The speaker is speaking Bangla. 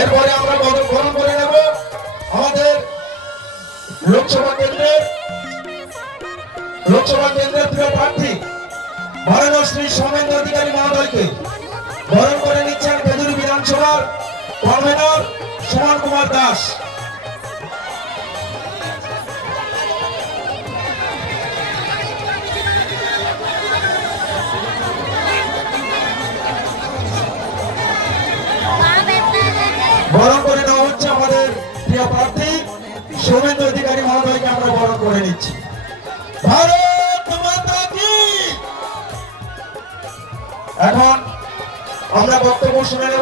এরপরে আমরা গ্রহণ করে নেব আমাদের লোকসভা কেন্দ্রের প্রিয় প্রার্থী মাননীয় শ্রী সৌমেন্দ্র অধিকারী মহোদয়কে। বরণ করে নিচ্ছেন বেদুরি বিধানসভার কনভেনর সুমন কুমার দাস। বরণ করে দেওয়া হচ্ছে আমাদের প্রিয় প্রার্থী সৌমেন্দ্র অধিকারী মহোদয়কে আমরা বরণ করে নিচ্ছি। ভারত মাতা কি। এখন আমরা বক্তব্য শুনে নেব।